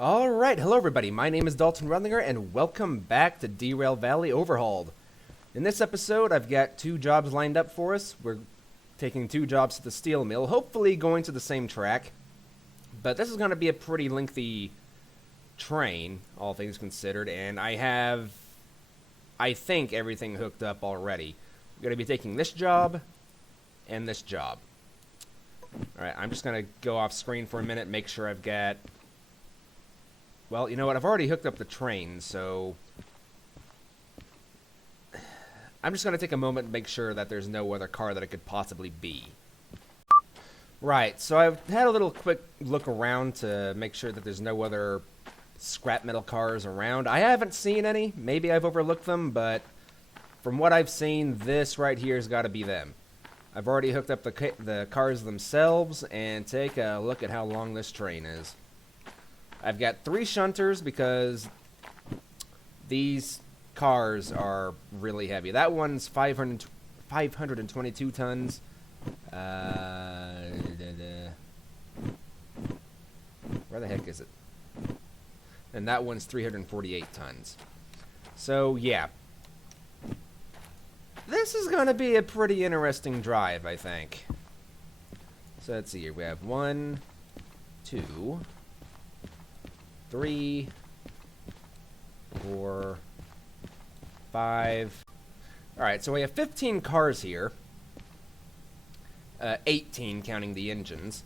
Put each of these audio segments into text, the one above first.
Alright, hello everybody, my name is Dalton Rudlinger, and welcome back to Derail Valley Overhauled. In this episode, I've got two jobs lined up for us. We're taking two jobs to the steel mill, hopefully going to the same track. But this is going to be a pretty lengthy train, all things considered, and I have, I think, everything hooked up already. I'm going to be taking this job and this job. Alright, I'm just going to go off screen for a minute, make sure I've got... Well, you know what? I've already hooked up the train, so... I'm just going to take a moment and make sure that there's no other car that it could possibly be. Right, so I've had a little quick look around to make sure that there's no other scrap metal cars around. I haven't seen any. Maybe I've overlooked them, but from what I've seen, this right here has got to be them. I've already hooked up the cars themselves, and take a look at how long this train is. I've got 3 shunters because these cars are really heavy. That one's 522 tons. Where the heck is it? And that one's 348 tons. So, yeah. This is going to be a pretty interesting drive, I think. So, let's see here. We have 1, 2... 3, 4, 5. Alright, so we have 15 cars here. 18 counting the engines.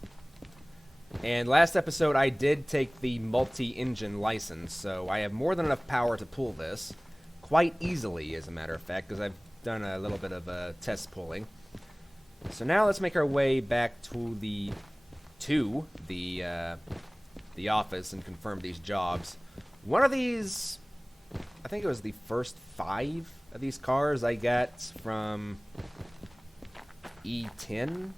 And last episode I did take the multi-engine license, so I have more than enough power to pull this. Quite easily, as a matter of fact, because I've done a little bit of test pulling. So now let's make our way back to the office and confirm these jobs. One of these, I think it was the first 5 of these cars I got from E10.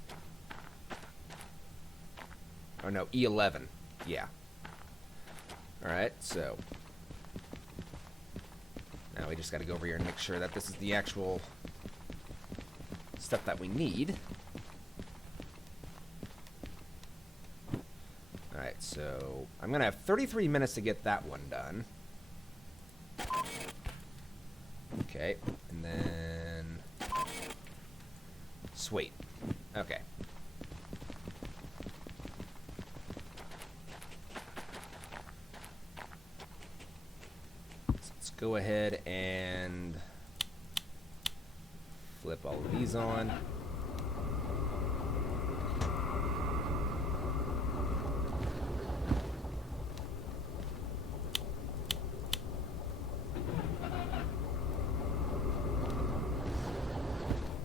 Oh no, E11. Yeah. Alright, so now we just gotta go over here and make sure that this is the actual stuff that we need. Alright, so I'm going to have 33 minutes to get that one done. Okay, and then... Sweet. Okay. Let's go ahead and flip all of these on.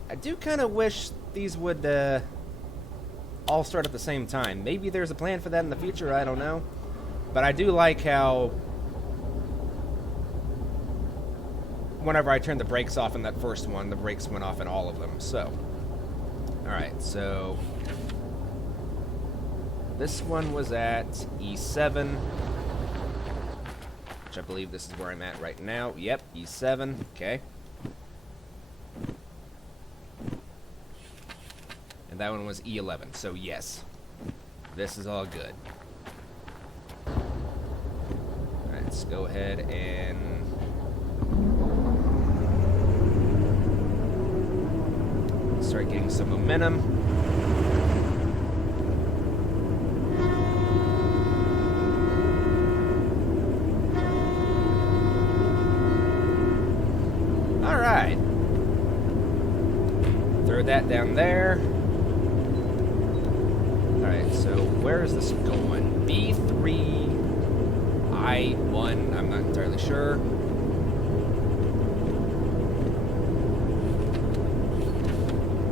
I do kind of wish these would all start at the same time. Maybe there's a plan for that in the future, I don't know. But I do like how whenever I turned the brakes off in that first one, the brakes went off in all of them. So, alright, so this one was at E7, which I believe this is where I'm at right now. Yep, E7, okay. And that one was E11, so yes, this is all good. Alright, let's go ahead and start getting some momentum. Alright. Throw that down there. Alright, so where is this going? B3, I1, I'm not entirely sure.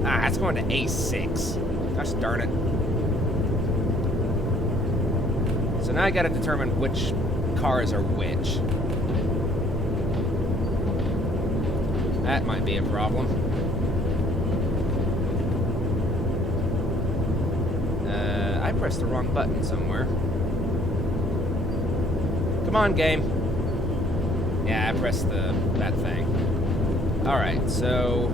Ah, it's going to A6. Gosh darn it. So now I gotta determine which cars are which. That might be a problem. I pressed the wrong button somewhere. Come on, game. Yeah, I pressed that thing. Alright, so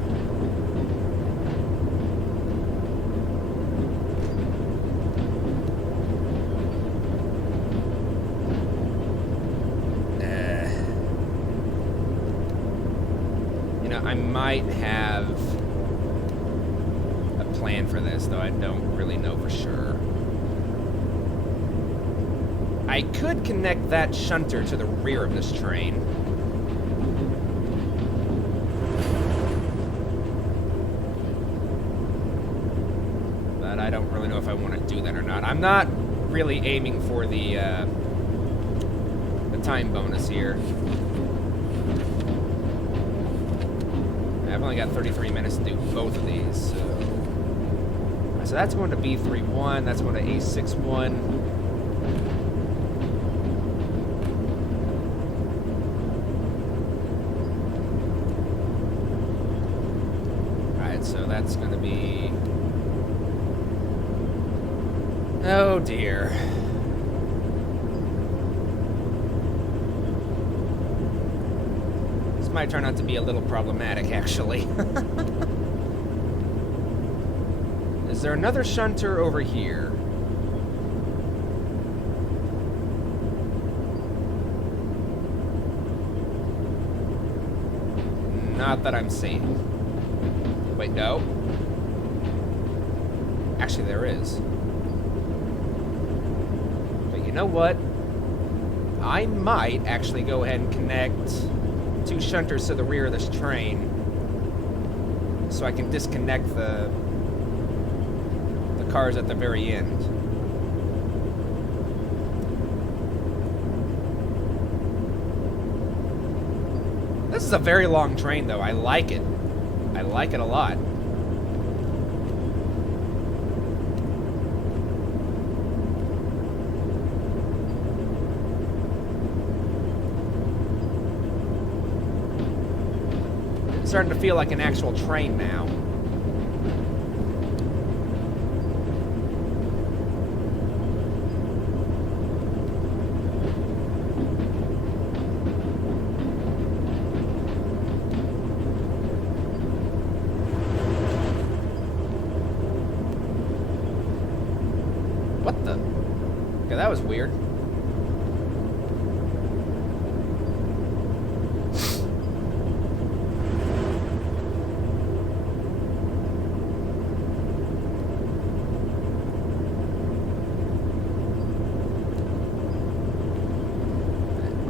I might have a plan for this, though I don't really know for sure. I could connect that shunter to the rear of this train. But I don't really know if I want to do that or not. I'm not really aiming for the time bonus here. I've only got 33 minutes to do both of these, so that's going to B31, that's going to A61. Alright, so that's going to be... Oh dear. This might turn out to be a little problematic, actually. Is there another shunter over here? Not that I'm seeing. Wait, no. Actually, there is. But you know what? I might actually go ahead and connect 2 shunters to the rear of this train so I can disconnect the cars at the very end. This is a very long train, though. I like it. I like it a lot. It's starting to feel like an actual train now. What the? Okay, that was weird.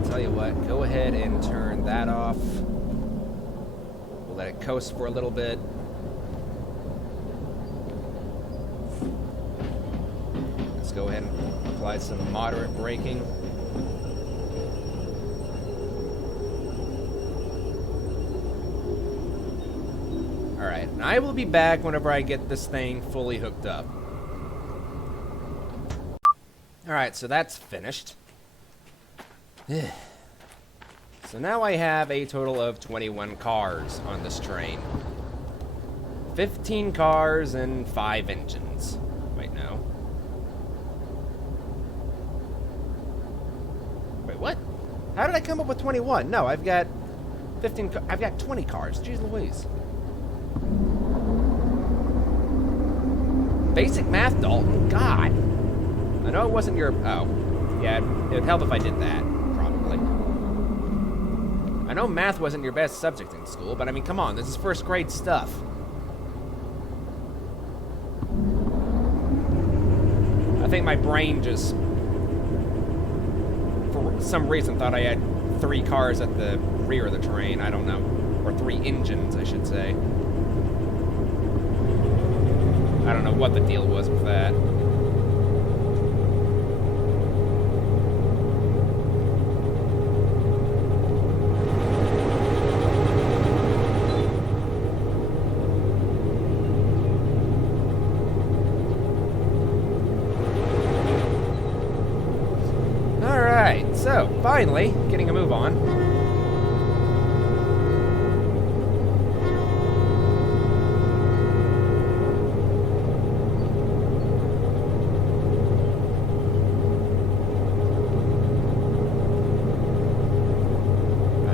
Tell you what, go ahead and turn that off. We'll let it coast for a little bit. Let's go ahead and apply some moderate braking. Alright, and I will be back whenever I get this thing fully hooked up. Alright, so that's finished. So now I have a total of 21 cars on this train. 15 cars and 5 engines. Wait, no. Wait, what? How did I come up with 21? No, I've got 15. I've got 20 cars. Jeez Louise. Basic math, Dalton. God. I know it wasn't your... Oh. Yeah, it would help if I did that. Probably. I know math wasn't your best subject in school, but I mean, come on. This is first grade stuff. I think my brain just... for some reason thought I had 3 cars at the rear of the train. I don't know. Or 3 engines, I should say. I don't know what the deal was with that. Alright, so finally getting a move on.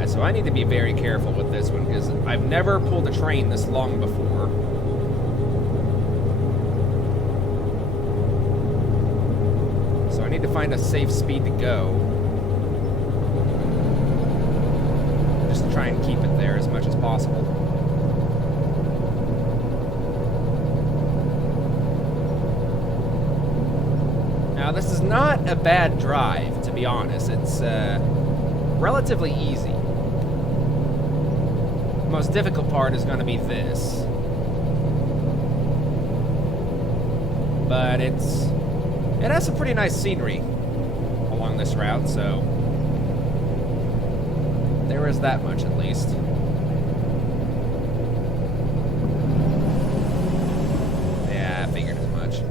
So I need to be very careful with this one because I've never pulled a train this long before. So I need to find a safe speed to go. Just to try and keep it there as much as possible. This is not a bad drive, to be honest. It's relatively easy. The most difficult part is going to be this. But it has some pretty nice scenery along this route, so there is that much at least. Yeah, I figured as much.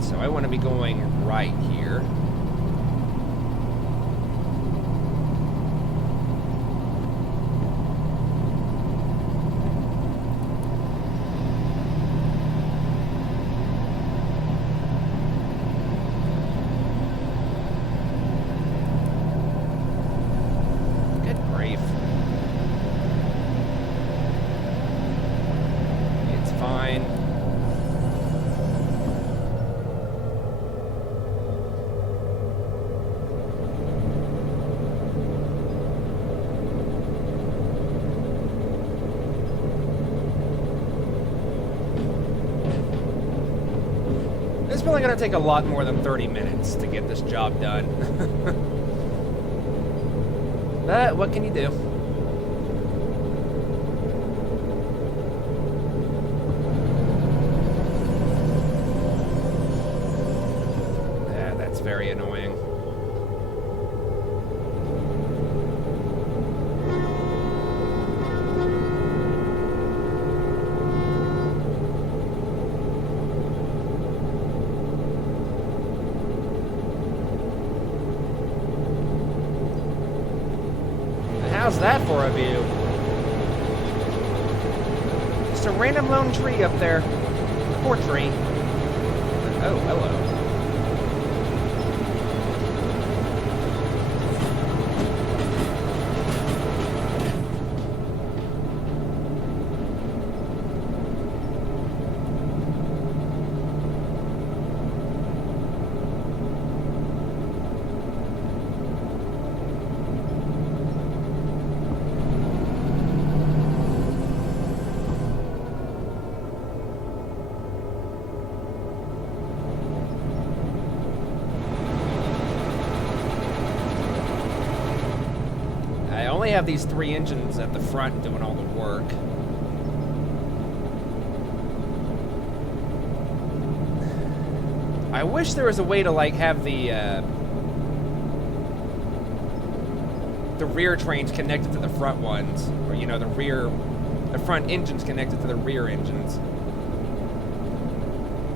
So I want to be going right here. Good grief. It's fine. It's probably going to take a lot more than 30 minutes to get this job done. But what can you do? Yeah, that's very annoying. How's that for a view? Just a random lone tree up there. Poor tree. Oh, hello. I only have these 3 engines at the front doing all the work. I wish there was a way to like have the rear trains connected to the front ones, or you know, the front engines connected to the rear engines.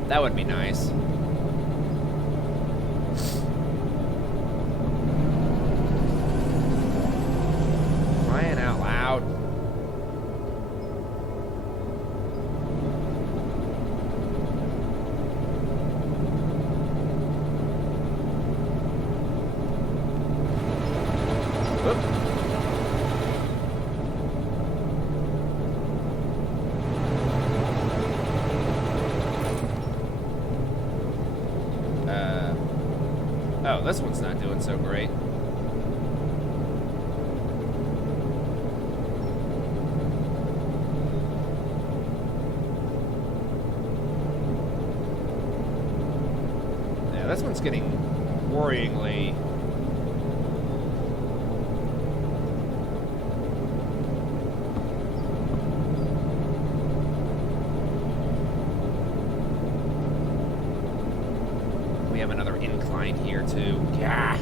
That would be nice. Crying out loud. Oh, this one's not doing so great. Yeah, this one's getting worryingly... We have another incline here, too. Yeah.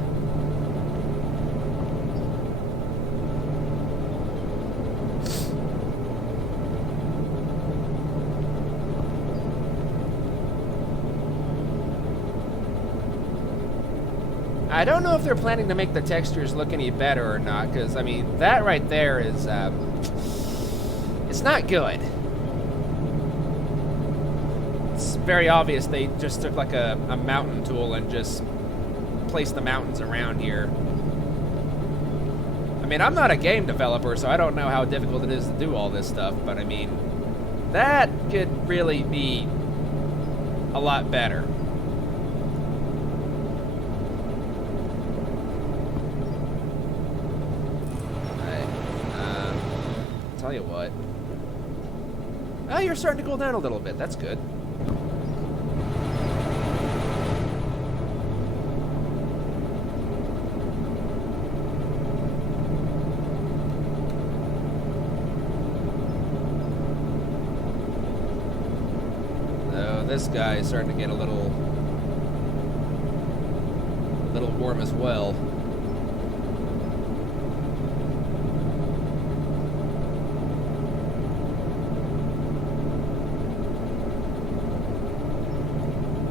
I don't know if they're planning to make the textures look any better or not, because, I mean, that right there is, it's not good. It's very obvious they just took like a mountain tool and just placed the mountains around here. I mean, I'm not a game developer, so I don't know how difficult it is to do all this stuff, but I mean, that could really be a lot better. Tell you what. Oh, you're starting to cool down a little bit. That's good. Oh, this guy is starting to get a little warm as well.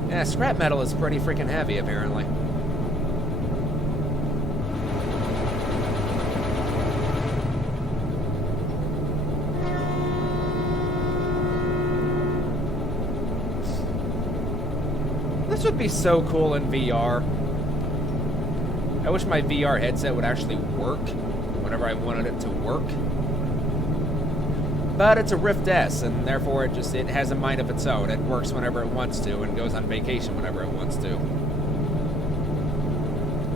Yeah, scrap metal is pretty freaking heavy, apparently. This would be so cool in VR. I wish my VR headset would actually work whenever I wanted it to work. But it's a Rift S, and therefore it has a mind of its own. It works whenever it wants to, and goes on vacation whenever it wants to.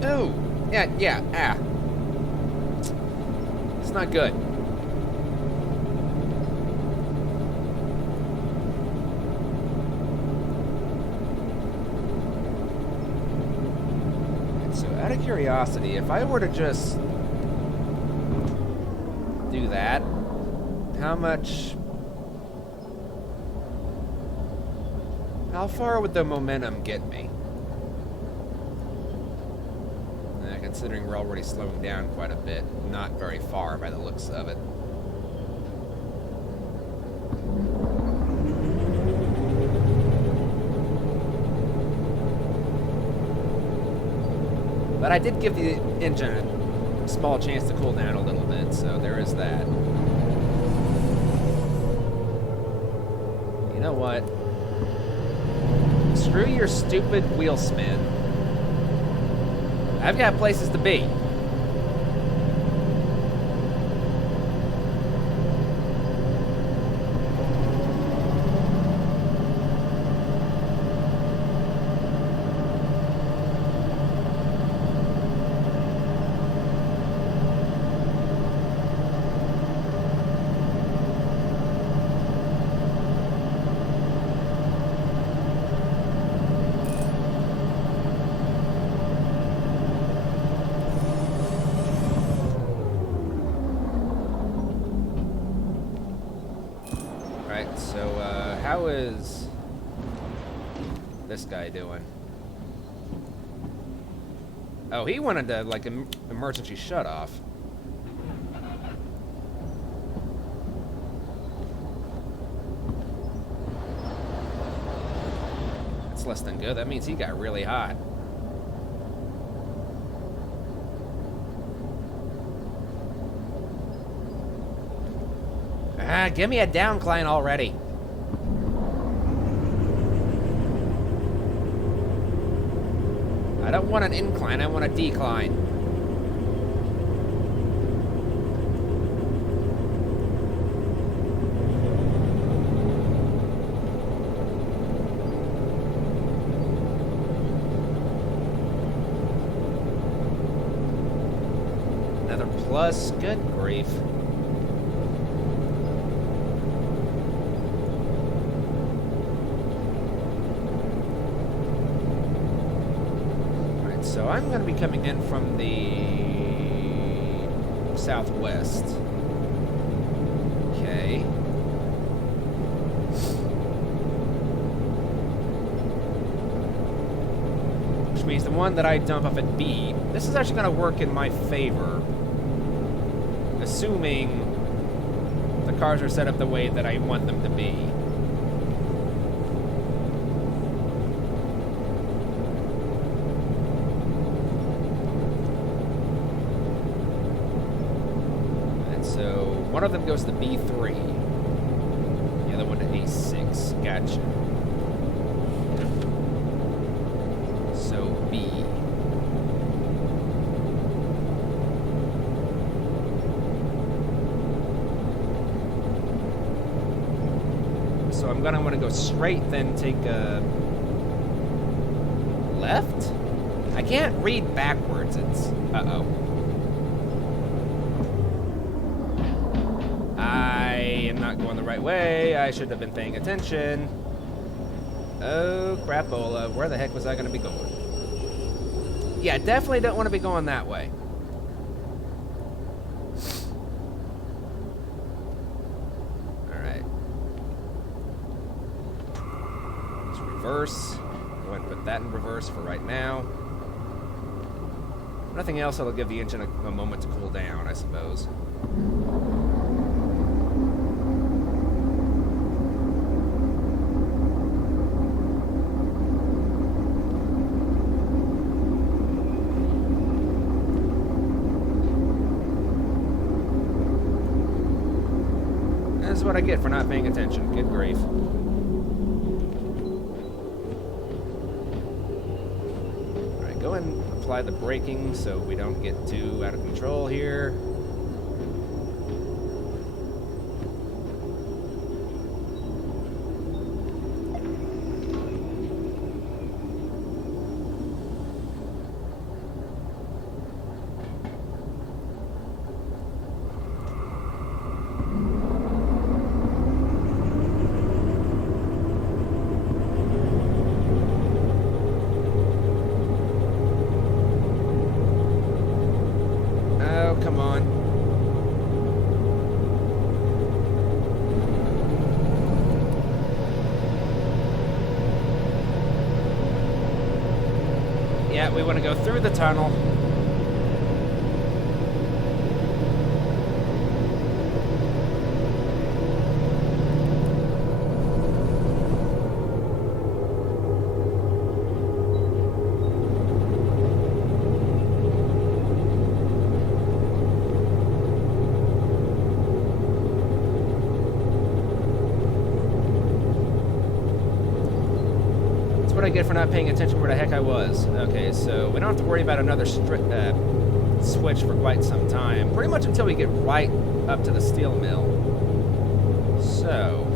Ooh! Yeah, It's not good. So, out of curiosity, if I were to just do that, how far would the momentum get me? Considering we're already slowing down quite a bit, not very far by the looks of it. But I did give the engine a small chance to cool down a little bit, so there is that. You know what? Screw your stupid wheel spin. I've got places to be. How is this guy doing? Oh, he wanted to, like, emergency shut-off. That's less than good. That means he got really hot. Ah, give me a downcline already. I don't want an incline, I want a decline. Another plus, good grief. So I'm going to be coming in from the southwest. Okay. Which means the one that I dump off at B, this is actually going to work in my favor. Assuming the cars are set up the way that I want them to be. One of them goes to B3, the other one to A6. Gotcha. I'm gonna want to go straight, then take a left? I can't read backwards. It's... Uh-oh. I am not going the right way. I should have been paying attention. Oh, crapola. Where the heck was I going to be going? Yeah, definitely don't want to be going that way. Alright. Let's reverse. Go ahead and put that in reverse for right now. Nothing else that'll give the engine a moment to cool down, I suppose. This is what I get for not paying attention. Good grief. Alright, go and apply the braking so we don't get too out of control here. Come on. Yeah, we want to go through the tunnel. What I get for not paying attention where the heck I was. Okay, so we don't have to worry about another switch for quite some time. Pretty much until we get right up to the steel mill. So...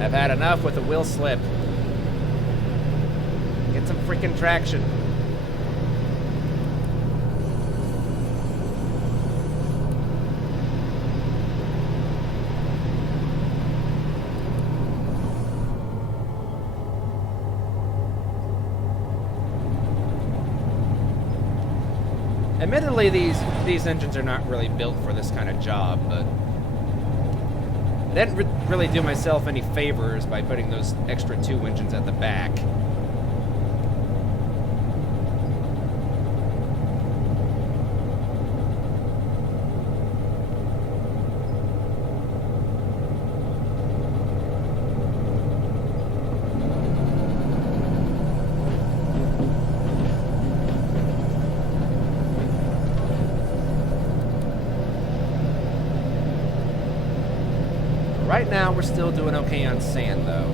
I've had enough with the wheel slip. Get some freaking traction. Admittedly, these engines are not really built for this kind of job, but I didn't really do myself any favors by putting those extra 2 engines at the back. Right now, we're still doing okay on sand, though.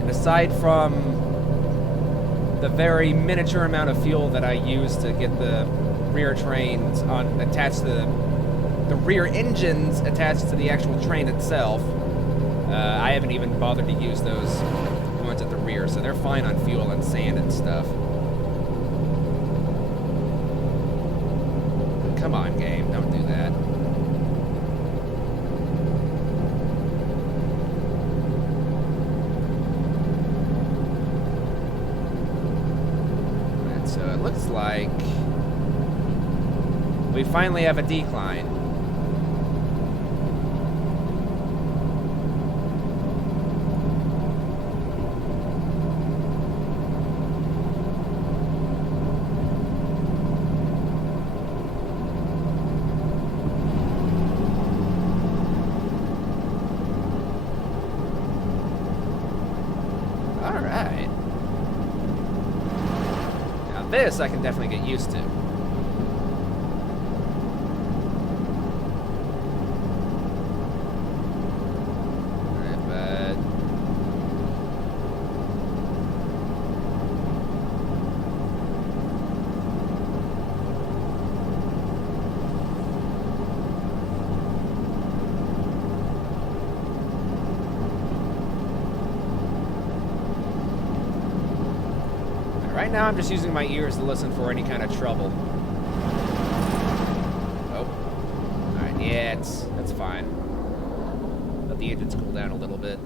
And aside from the very miniature amount of fuel that I use to get the rear trains attached to the rear engines attached to the actual train itself, I haven't even bothered to use those ones at the rear, so they're fine on fuel and sand and stuff. Come on, game, don't do that. And so it looks like we finally have a decline. this I can definitely get used to. Alright, bud. Right now, I'm just using my ears to listen for any kind of trouble. Oh. Alright, yeah, that's fine. Let the engines cool down a little bit.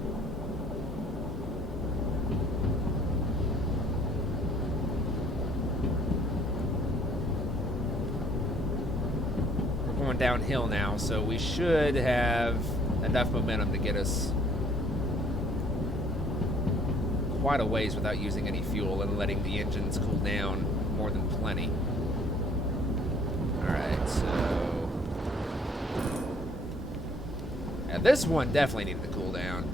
We're going downhill now, so we should have enough momentum to get us quite a ways without using any fuel and letting the engines cool down more than plenty. Alright, so... yeah, this one definitely needed to cool down.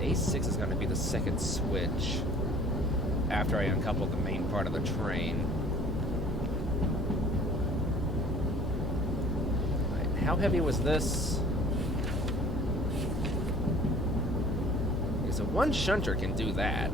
A6 is going to be the second switch after I uncouple the main part of the train. Right, how heavy was this? Okay, so one shunter can do that.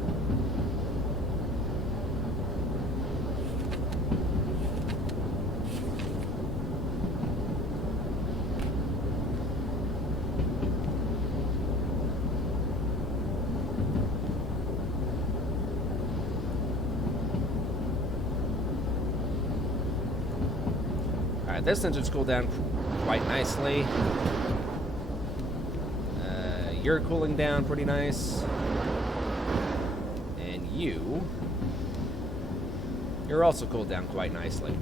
This engine's cooled down quite nicely. You're cooling down pretty nice. And you're also cooled down quite nicely.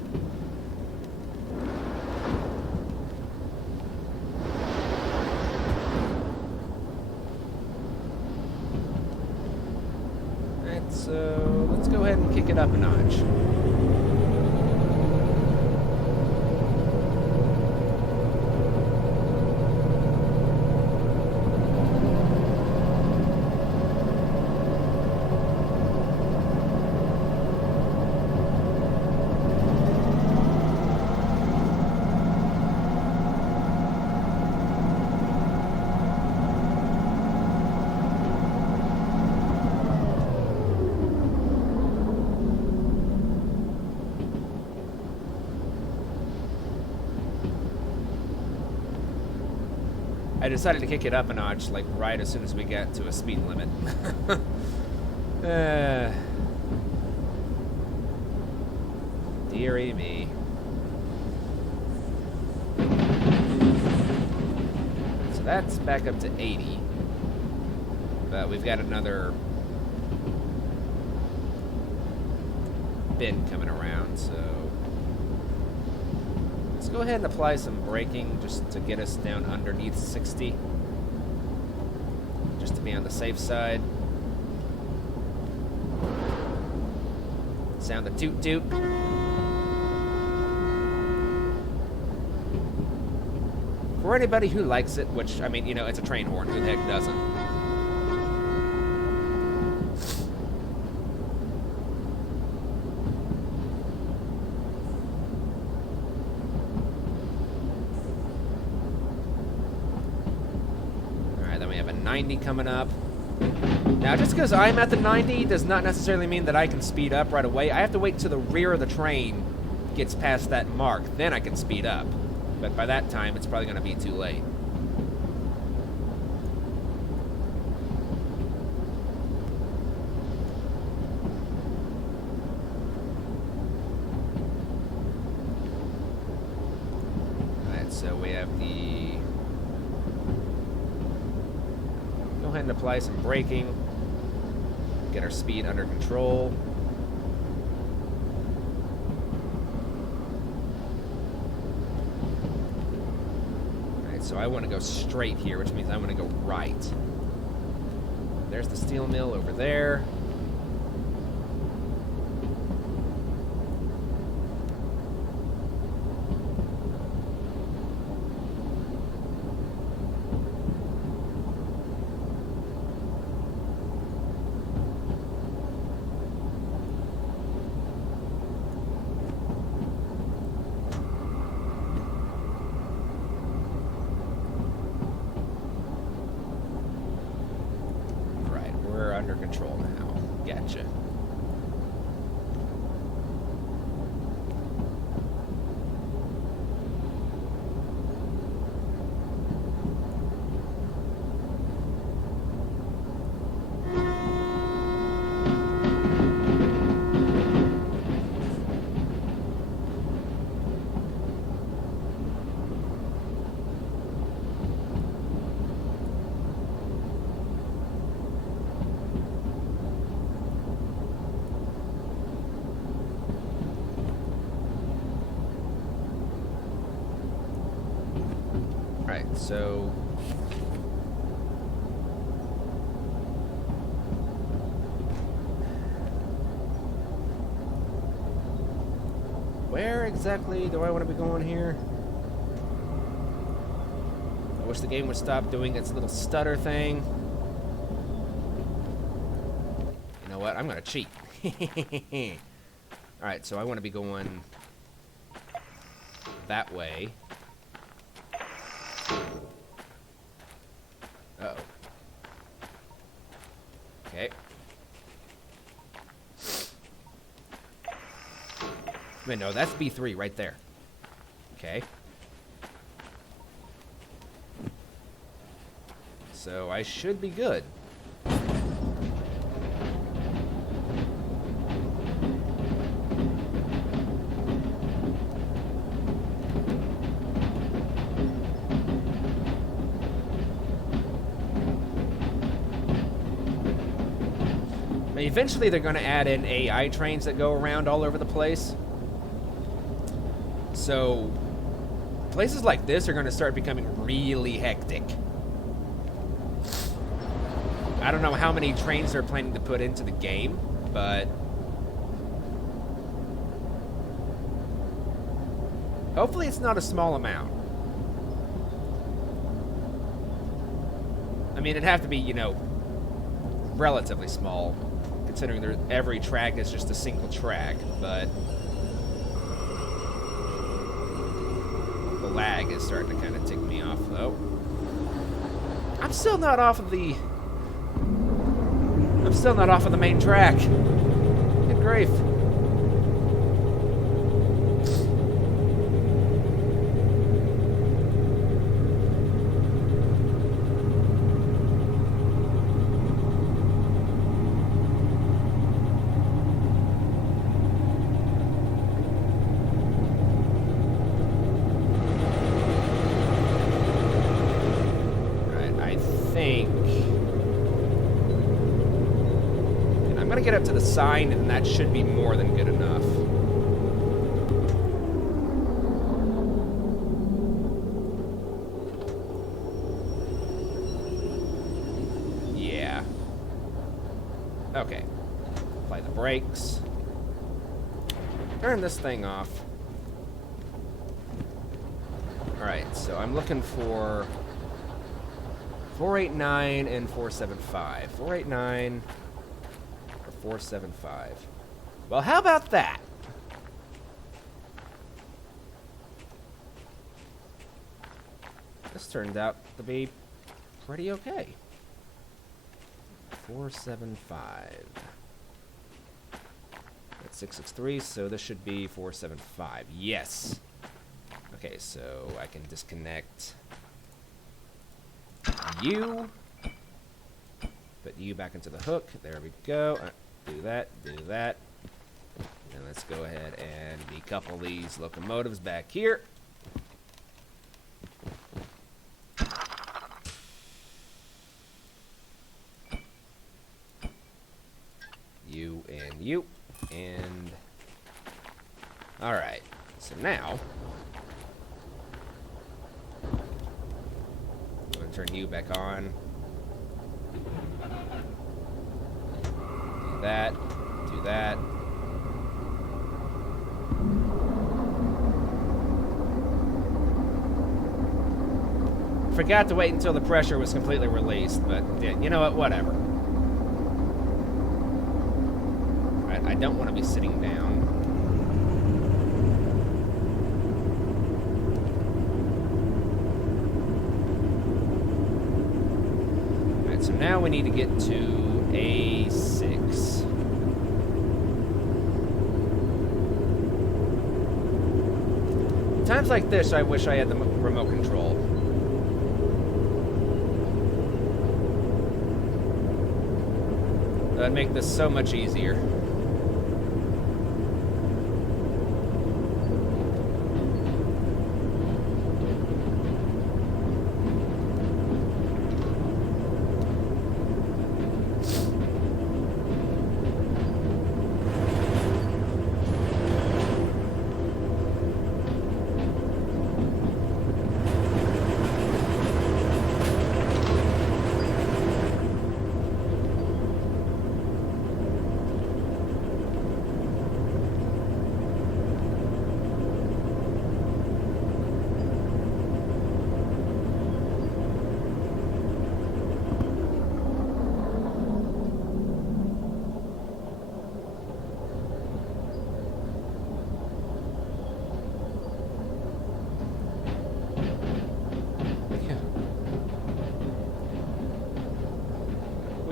Alright, so let's go ahead and kick it up a notch. I decided to kick it up a notch, like, right as soon as we get to a speed limit. Dearie me. So that's back up to 80. But we've got another bend coming around, so... let's go ahead and apply some braking just to get us down underneath 60. Just to be on the safe side. Sound the toot toot. For anybody who likes it, which, I mean, you know, it's a train horn. Who the heck doesn't? Then we have a 90 coming up. Now, just because I'm at the 90 does not necessarily mean that I can speed up right away. I have to wait till the rear of the train gets past that mark. Then I can speed up. But by that time, it's probably going to be too late. we have the... Go ahead and apply some braking. Get our speed under control. Alright, so I want to go straight here, which means I want to go right. There's the steel mill over there. Under control now. Gotcha. So where exactly do I want to be going here? I wish the game would stop doing its little stutter thing. You know what? I'm gonna cheat. Alright, so I want to be going that way. Uh-oh. Okay. Wait, no, that's B3 right there. Okay. So I should be good. Eventually, they're going to add in AI trains that go around all over the place. So, places like this are going to start becoming really hectic. I don't know how many trains they're planning to put into the game, but hopefully it's not a small amount. I mean, it'd have to be, you know, relatively small, considering every track is just a single track, but the lag is starting to kind of tick me off, though. I'm still not off of the main track. Good grief. Get up to the sign, and that should be more than good enough. Yeah. Okay. Apply the brakes. Turn this thing off. Alright, so I'm looking for 489 and 475. 489... 475. Well, how about that? This turned out to be pretty okay. 475. That's 663, so this should be 475. Yes. Okay, so I can disconnect you. Put you back into the hook. There we go. Do that, do that. And let's go ahead and decouple these locomotives back here. And you. And... Alright. So now... I'm going to turn you back on. Do that. Do that. Forgot to wait until the pressure was completely released, but yeah, you know what? Whatever. I don't want to be sitting down. Alright, so now we need to get to A6. Times like this, I wish I had the remote control. That'd make this so much easier.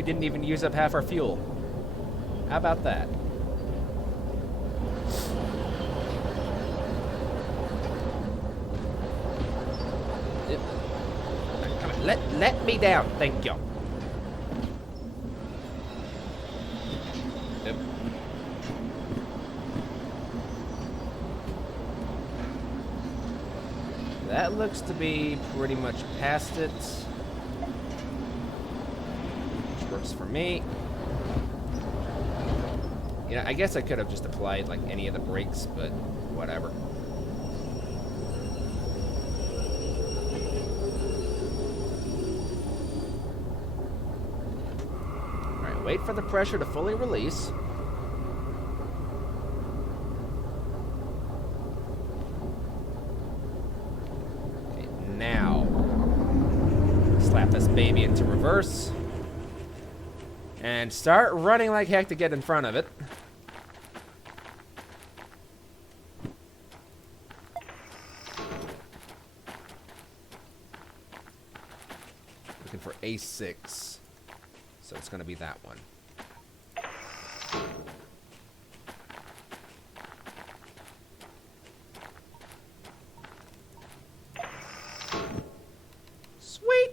Didn't even use up half our fuel. How about that? Come on, let me down, thank you. Yep. That looks to be pretty much past it. Works for me. You know, I guess I could have just applied like any of the brakes, but whatever. Alright, wait for the pressure to fully release. Okay, now slap this baby into reverse. And start running like heck to get in front of it. Looking for A6. So it's going to be that one. Sweet!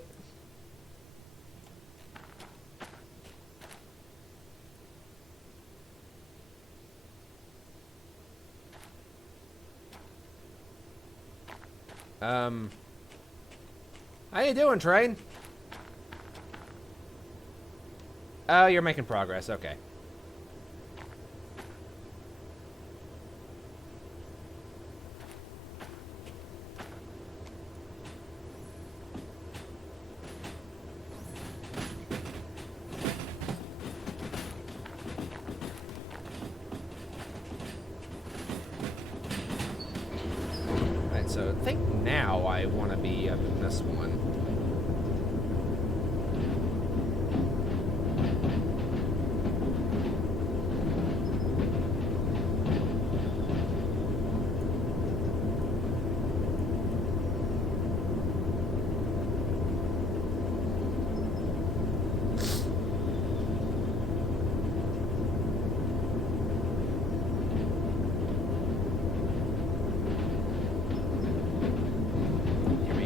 How you doing, train? Oh, you're making progress. Okay. Alright, so I think now I want to be up in this one.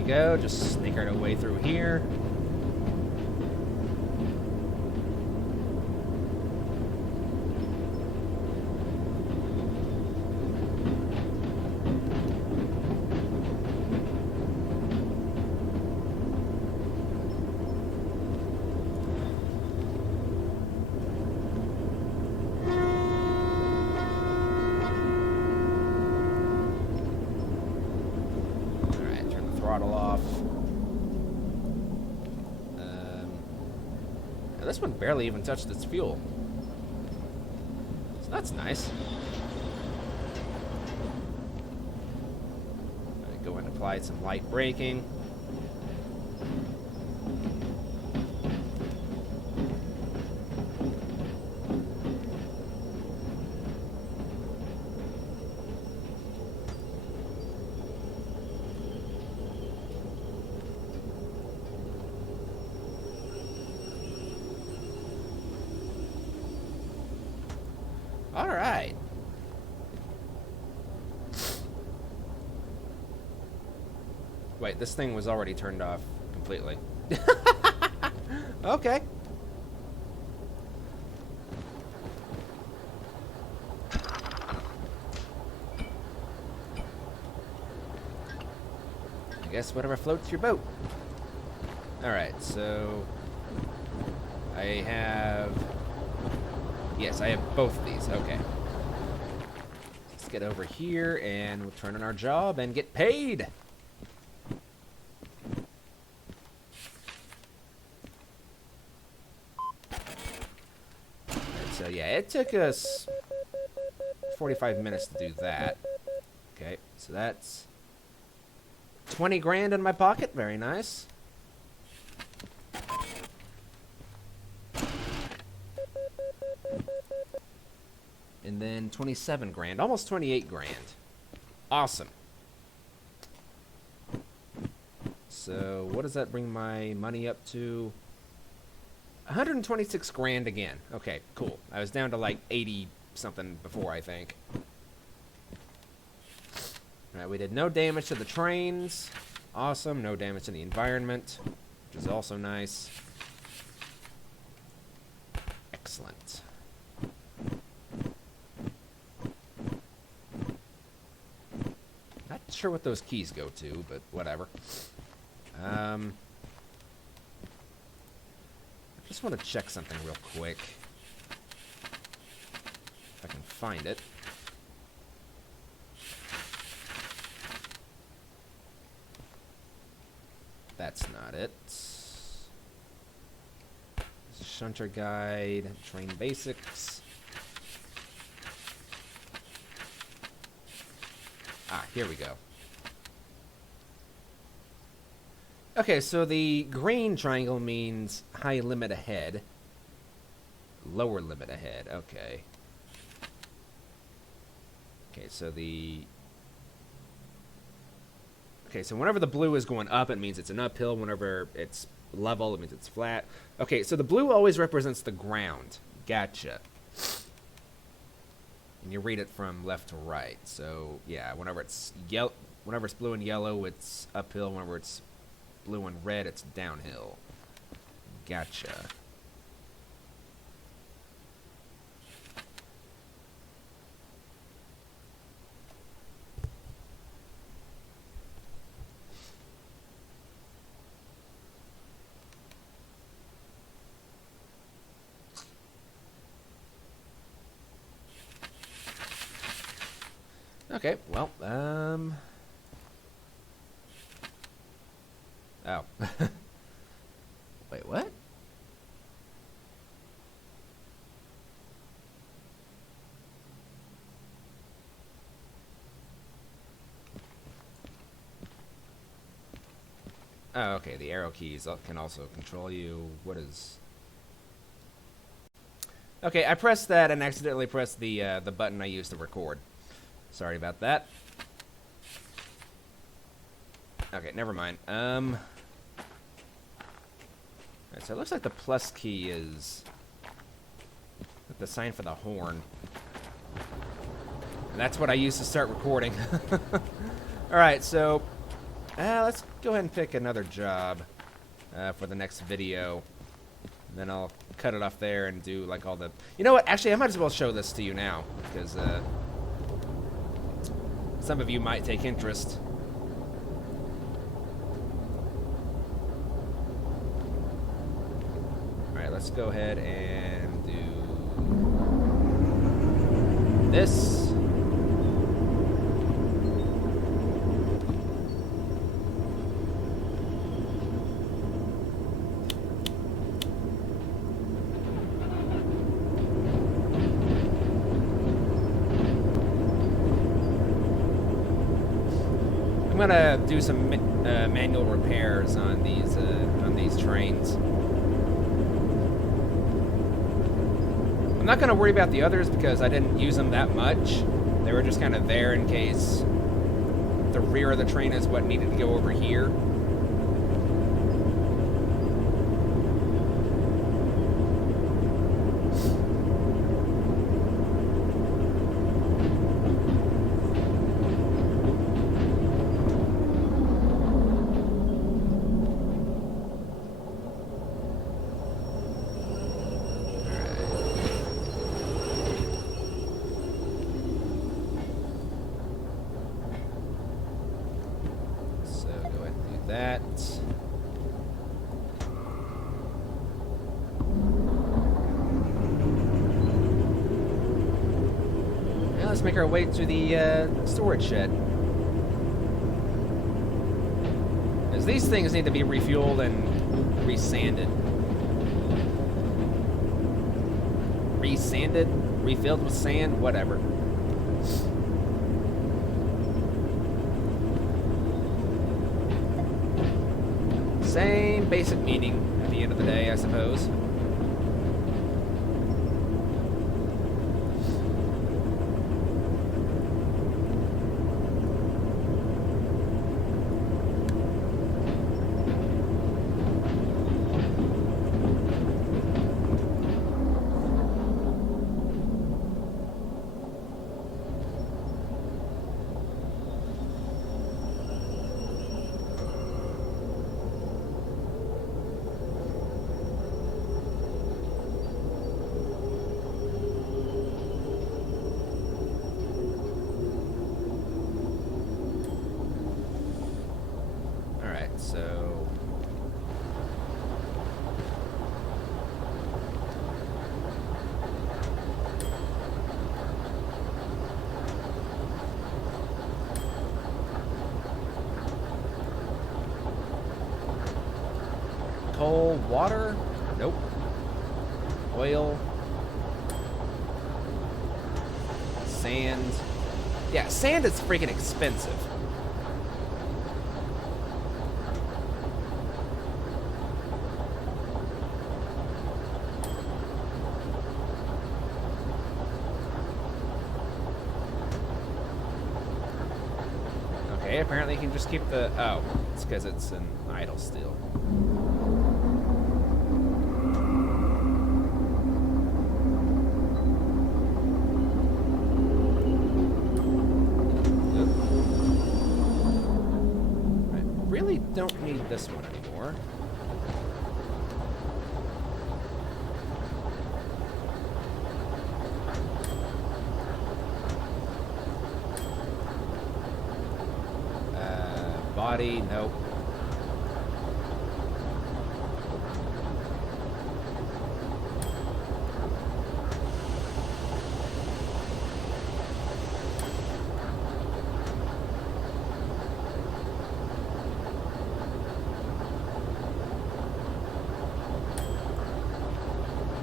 Go, just sneak our way through here. this one barely even touched its fuel. So that's nice. Go and apply some light braking. All right. Wait, this thing was already turned off completely. Okay. I guess whatever floats your boat. Alright, so I have... Yes, I have both of these. Okay. Let's get over here and we'll turn in our job and get paid. So yeah, it took us 45 minutes to do that. Okay, so that's 20 grand in my pocket. Very nice. And then 27 grand, almost 28 grand. Awesome. So what does that bring my money up to? 126 grand again. Okay, cool. I was down to like 80 something before, I think. Alright, we did no damage to the trains. Awesome. No damage to the environment, which is also nice. Excellent. Not sure what those keys go to, but whatever. I just want to check something real quick. If I can find it. That's not it. Shunter guide, train basics. Ah, here we go. Okay, so the green triangle means high limit ahead. Lower limit ahead, okay. Okay, so whenever the blue is going up, it means it's an uphill. Whenever it's level, it means it's flat. Okay, so the blue always represents the ground. Gotcha. And you read it from left to right. So, yeah, whenever it's blue and yellow, it's uphill. Whenever it's blue and red, it's downhill. Gotcha. Okay, well, oh. Wait, what? Oh, okay, the arrow keys can also control you. What is... Okay, I pressed that and accidentally pressed the button I used to record. Sorry about that. Okay, never mind. Alright, so it looks like the plus key is the sign for the horn. And that's what I use to start recording. Alright, so let's go ahead and pick another job for the next video. And then I'll cut it off there and do like all the... You know what? Actually, I might as well show this to you now. Because some of you might take interest. Alright, let's go ahead and do this. I'm gonna do some manual repairs on these trains. I'm not gonna worry about the others because I didn't use them that much. They were just kind of there in case the rear of the train is what needed to go over here. That. Now let's make our way to the storage shed. As these things need to be refueled and resanded. Resanded? Refilled with sand? Whatever. Same basic meaning at the end of the day, I suppose. So coal, water? Nope. Oil. Sand. Yeah, sand is freaking expensive. Okay, apparently you can just keep the... Oh, it's because it's an idle still. I really don't need this one anymore. Body, nope.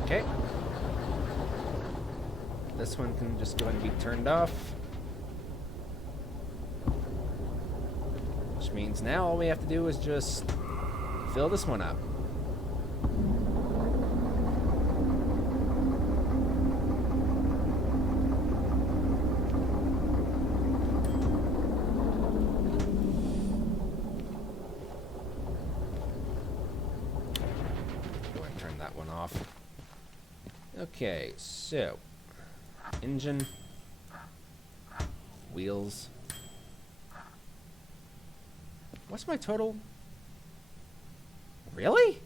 Okay. This one can just go ahead and be turned off. Which means now all we have to do is just fill this one up. Go ahead and turn that one off. Okay, so engine, wheels. What's my total? Really?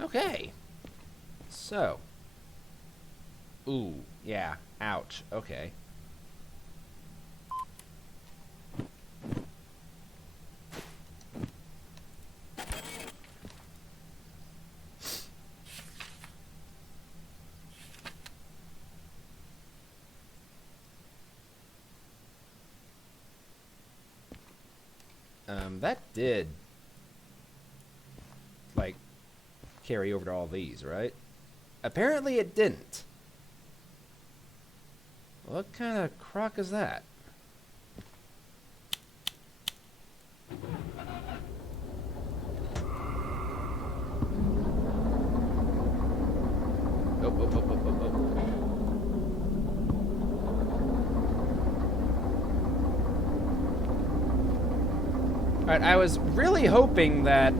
Okay. So. Ooh, yeah. Ouch. Okay. That did, like, carry over to all these, right? Apparently it didn't. What kind of crock is that? Alright, I was really hoping that...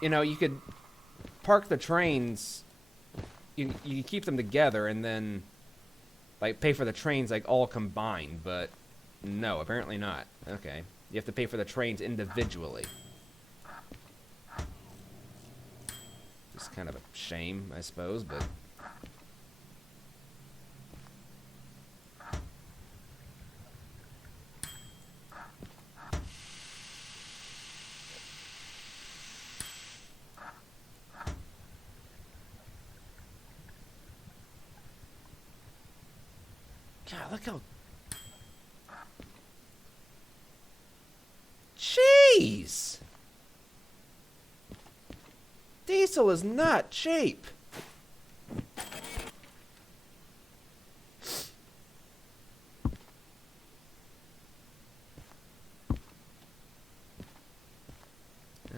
You know, you could park the trains, you keep them together and then, like, pay for the trains, like, all combined, but no, apparently not. Okay. You have to pay for the trains individually. It's kind of a shame, I suppose, but... God, look how... Jeez! Diesel is not cheap.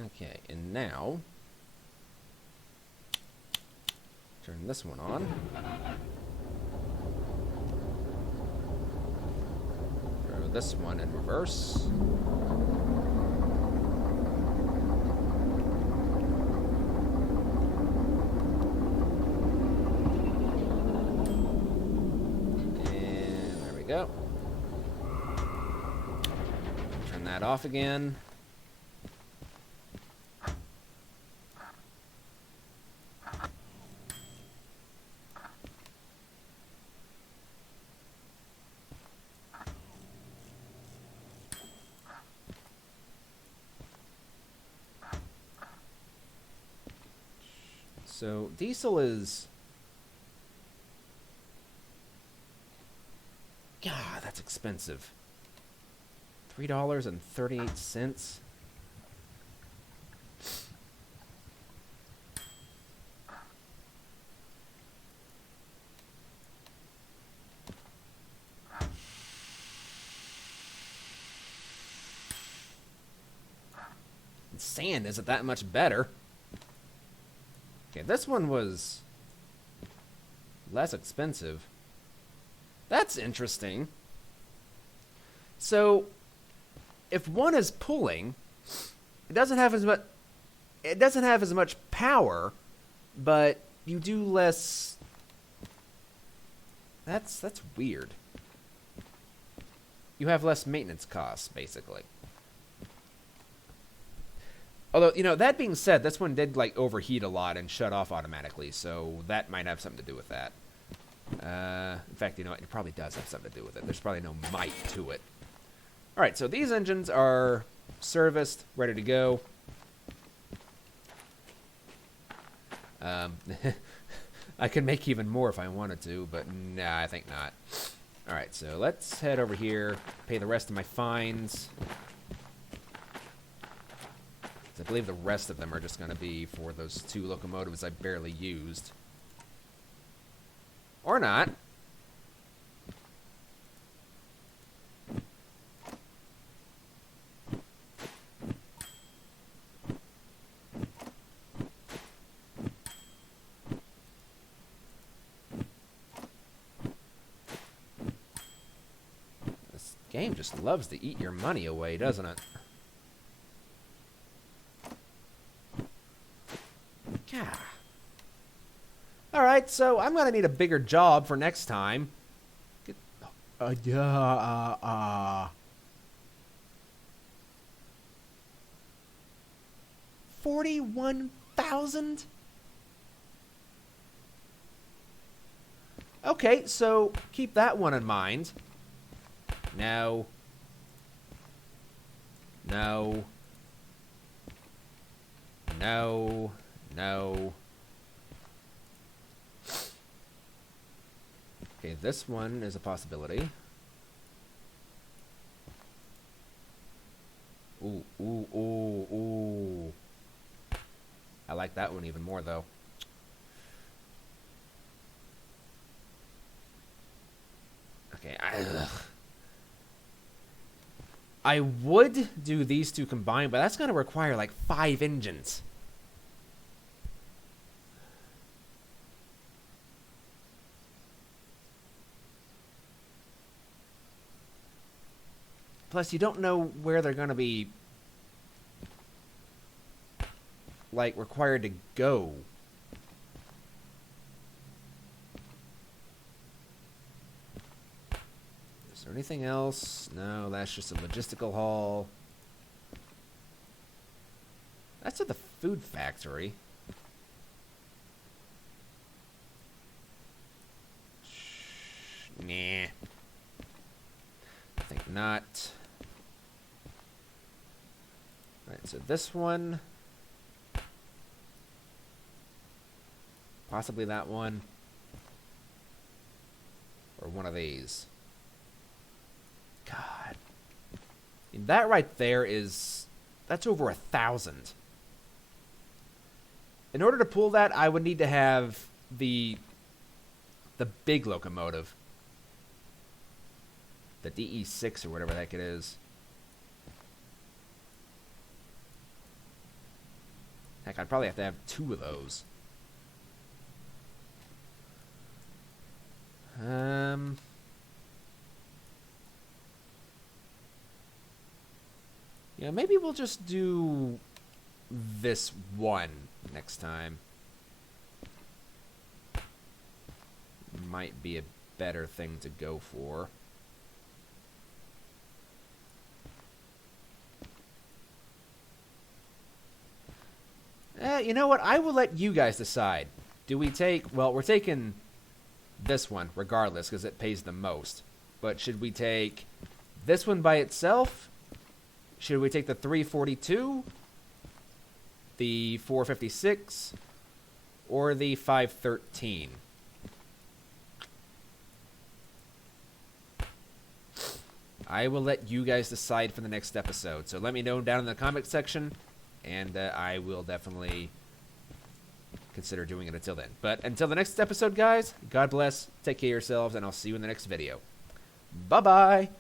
Okay, and now... turn this one on. Throw this one in reverse. Go. Turn that off again. So diesel is... God, that's expensive. $3.38. Sand isn't that much better. Okay, this one was less expensive. That's interesting. So, if one is pulling, it doesn't have as much power, but you do less. That's weird. You have less maintenance costs, basically. Although, you know, that being said, this one did, like, overheat a lot and shut off automatically, so that might have something to do with that. In fact, you know, it probably does have something to do with it. There's probably no might to it. Alright, so these engines are serviced, ready to go. I could make even more if I wanted to, but nah, I think not. Alright, so let's head over here, pay the rest of my fines. I believe the rest of them are just going to be for those 2 locomotives I barely used. Or not. This game just loves to eat your money away, doesn't it? Yeah. Alright, so I'm gonna need a bigger job for next time. 41,000? Okay, so keep that one in mind. No. No. No. No. Okay, this one is a possibility. Ooh, ooh, ooh, ooh. I like that one even more, though. Okay, I would do these two combined, but that's going to require like 5 engines. Plus, you don't know where they're going to be, like, required to go. Is there anything else? No, that's just a logistical haul. That's at the food factory. Nah. I think not. Alright, so this one. Possibly that one. Or one of these. God. And that right there is... That's over 1,000. In order to pull that, I would need to have the big locomotive. The DE6 or whatever the heck it is. Heck, I'd probably have to have 2 of those. Yeah, maybe we'll just do this one next time. Might be a better thing to go for. You know what? I will let you guys decide. Do we take... Well, we're taking this one, regardless, because it pays the most. But should we take this one by itself? Should we take the 342? The 456? Or the 513? I will let you guys decide for the next episode. So let me know down in the comment section. And I will definitely consider doing it until then. But until the next episode, guys, God bless, take care of yourselves, and I'll see you in the next video. Bye-bye!